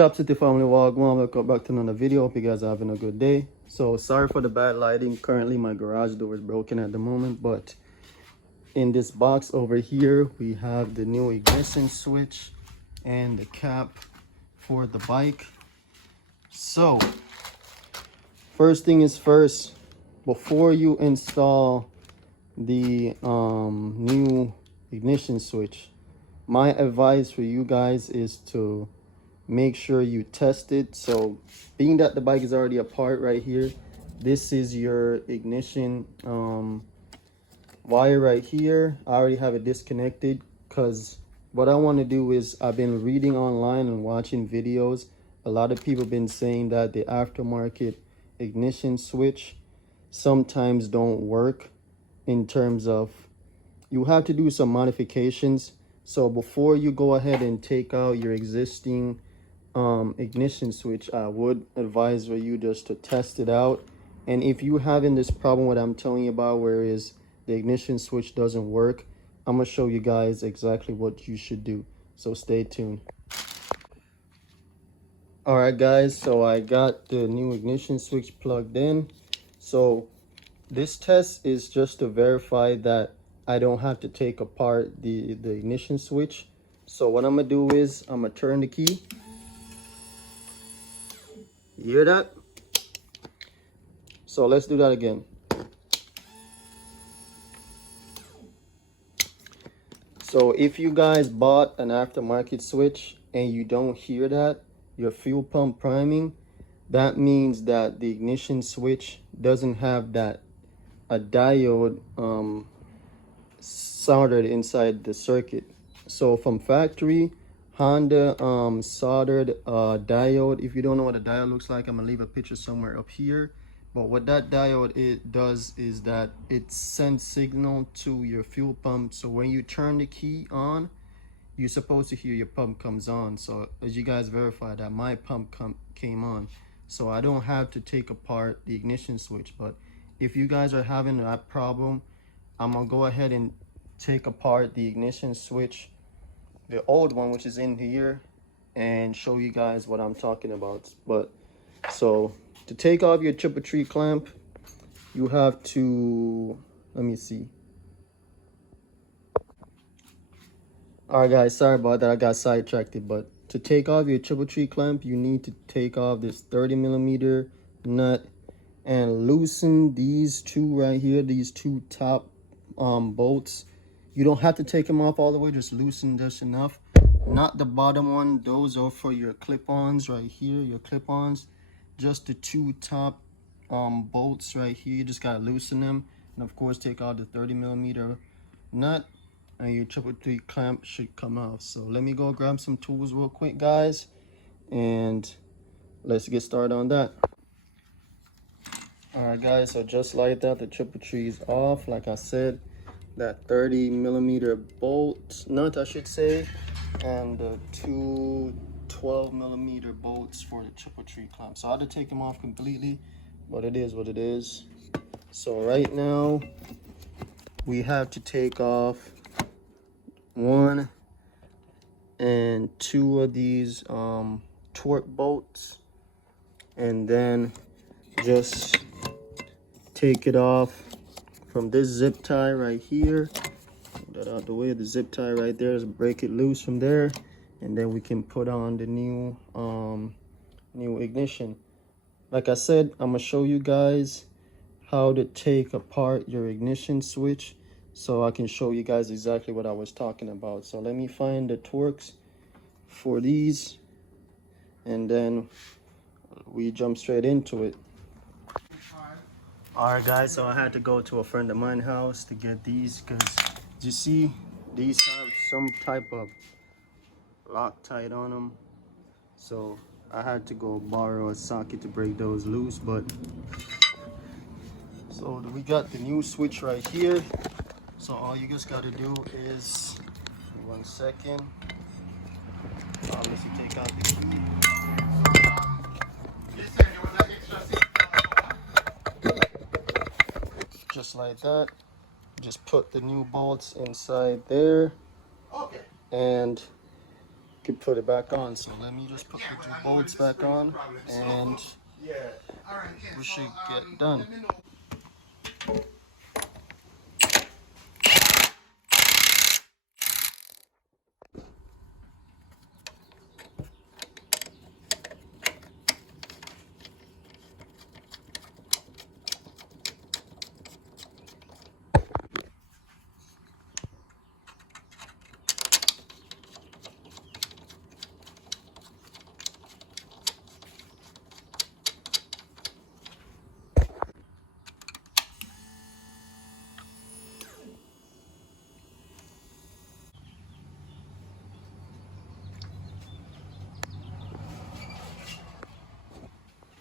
Chop City family, welcome back to another video. Hope you guys are having a good day. So sorry for the bad lighting. Currently my garage door is broken at the moment, but in this box over here we have the new ignition switch and the cap for the bike. So first thing is first, before you install the new ignition switch, my advice for you guys is to make sure you test it. So being that the bike is already apart right here, this is your ignition wire right here. I already have it disconnected because what I want to do is, I've been reading online and watching videos. A lot of people have been saying that the aftermarket ignition switch sometimes don't work, in terms of you have to do some modifications. So before you go ahead and take out your existing ignition switch, I would advise for you just to test it out. And if you having this problem what I'm telling you about, where is the ignition switch doesn't work, I'm gonna show you guys exactly what you should do, so stay tuned. All right guys, so I got the new ignition switch plugged in. So this test is just to verify that I don't have to take apart the ignition switch. So what I'm gonna do is, I'm gonna turn the key. You hear that? So let's do that again. So if you guys bought an aftermarket switch and you don't hear that, your fuel pump priming, that means that the ignition switch doesn't have that a diode soldered inside the circuit. So from factory, Honda soldered diode. If you don't know what a diode looks like, I'm gonna leave a picture somewhere up here. But what that diode does is that it sends signal to your fuel pump. So when you turn the key on, you're supposed to hear your pump comes on. So as you guys verify that my pump came on, so I don't have to take apart the ignition switch. But if you guys are having that problem, I'm gonna go ahead and take apart the ignition switch, the old one, which is in here, and show you guys what I'm talking about. But so to take off your triple tree clamp, you have to, let me see. All right guys, sorry about that, I got sidetracked. But to take off your triple tree clamp, you need to take off this 30mm nut and loosen these two right here, these two top bolts. You don't have to take them off all the way, just loosen just enough. Not the bottom one, those are for your clip-ons right here, your clip-ons. Just the two top bolts right here, you just gotta loosen them. And of course take out the 30mm nut, and your triple tree clamp should come off. So let me go grab some tools real quick guys, and let's get started on that. All right guys, so just like that, the triple tree is off. Like I said, that 30mm bolt nut, I should say, and the two 12mm bolts for the triple tree clamp. So I had to take them off completely, but it is what it is. So right now we have to take off 1 and 2 of these torque bolts, and then just take it off from this zip tie right here. Put that out the way. The zip tie right there, is break it loose from there, and then we can put on the new new ignition. Like I said, I'm gonna show you guys how to take apart your ignition switch, so I can show you guys exactly what I was talking about. So let me find the Torx for these, and then we jump straight into it. All right guys, so I had to go to a friend of mine's house to get these, because you see these have some type of Loctite on them, so I had to go borrow a socket to break those loose. But so we got the new switch right here. So all you guys got to do is, 1 second, obviously take out the key. Just like that. Just put the new bolts inside there. Okay. And could put it back on. So let me just put the two bolts back on and we should get done.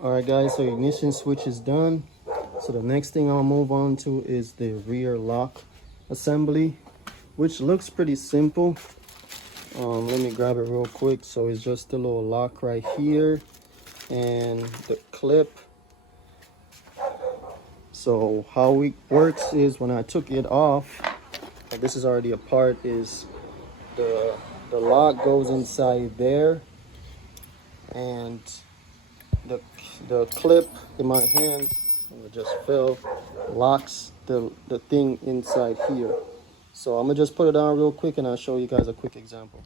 Alright guys, so ignition switch is done. So the next thing I'll move on to is the rear lock assembly, which looks pretty simple. Let me grab it real quick. So it's just a little lock right here and the clip. So how it works is when I took it off, this is already apart, is the lock goes inside there and the clip in my hand, it just fell, locks the thing inside here. So I'm gonna just put it on real quick and I'll show you guys a quick example.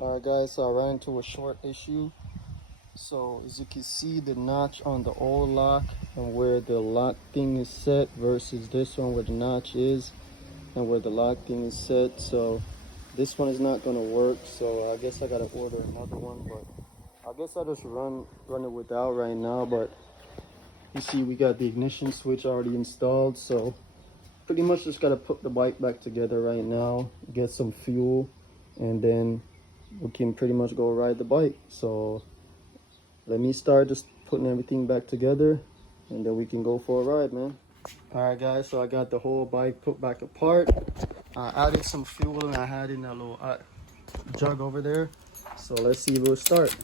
All right guys, so I ran into a short issue. So as you can see, the notch on the old lock and where the lock thing is set versus this one where the notch is and where the lock thing is set. So this one is not gonna work, so I guess I gotta order another one, but I guess I'll just run it without right now. But you see we got the ignition switch already installed, so pretty much just gotta put the bike back together right now, get some fuel, and then we can pretty much go ride the bike. So let me start just putting everything back together and then we can go for a ride, man. All right guys, so I got the whole bike put back apart. I added some fuel and I had in a little jug over there. So let's see if we'll start.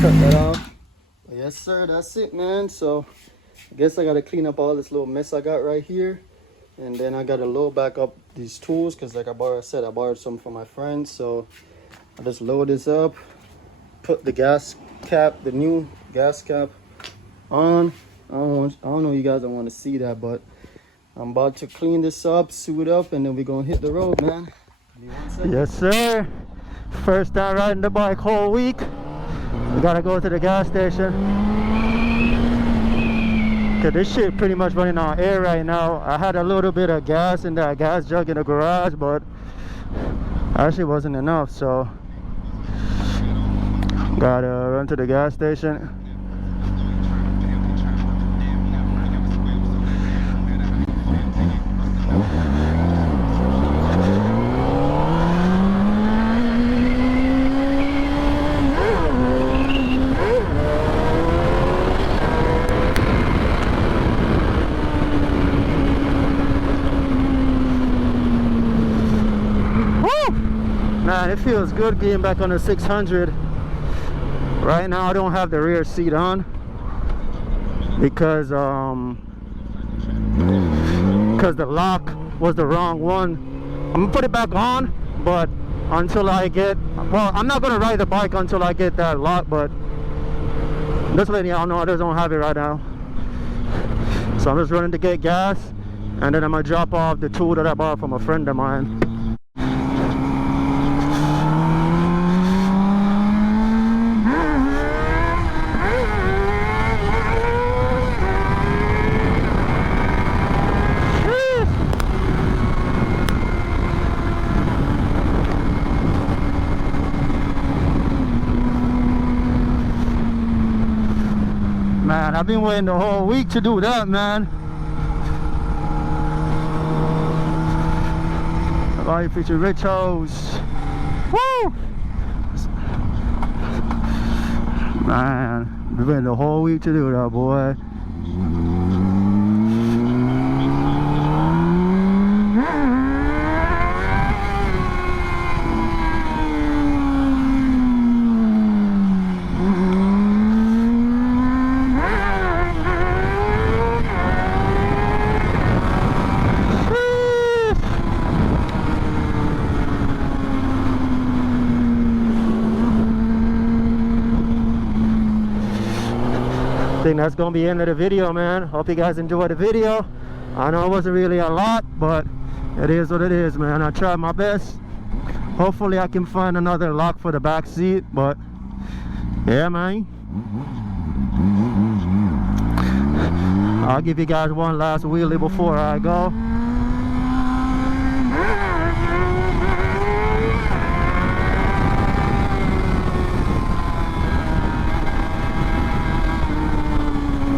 Cut that off. Yes sir, that's it, man. So I guess I gotta clean up all this little mess I got right here, and then I gotta load back up these tools because like I borrowed some from my friends. So I just load this up, put the gas cap, the new gas cap on. I don't know, you guys don't want to see that, but I'm about to clean this up, sew it up, and then we're gonna hit the road, man. Yes sir, first time riding the bike whole week. We gotta go to the gas station, cause this shit pretty much running on air right now. I had a little bit of gas in that gas jug in the garage, but actually wasn't enough, so gotta run to the gas station. Man, it feels good getting back on the 600. Right now I don't have the rear seat on because the lock was the wrong one. I'm gonna put it back on, but until I get, well, I'm not gonna ride the bike until I get that lock, but just letting y'all know I just don't have it right now. So I'm just running to get gas, and then I'm gonna drop off the tool that I bought from a friend of mine. Man, I've been waiting the whole week to do that, man. Body feature Richos. Woo! Man, we went the whole week to do that, boy. I think that's gonna be the end of the video, man. Hope you guys enjoyed the video. I know it wasn't really a lot, but it is what it is, man. I tried my best. Hopefully I can find another lock for the back seat, but yeah, man. I'll give you guys one last wheelie before I go.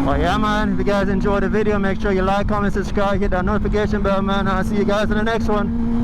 Well, yeah, man, if you guys enjoyed the video, make sure you like, comment, subscribe, hit that notification bell, man. I'll see you guys in the next one.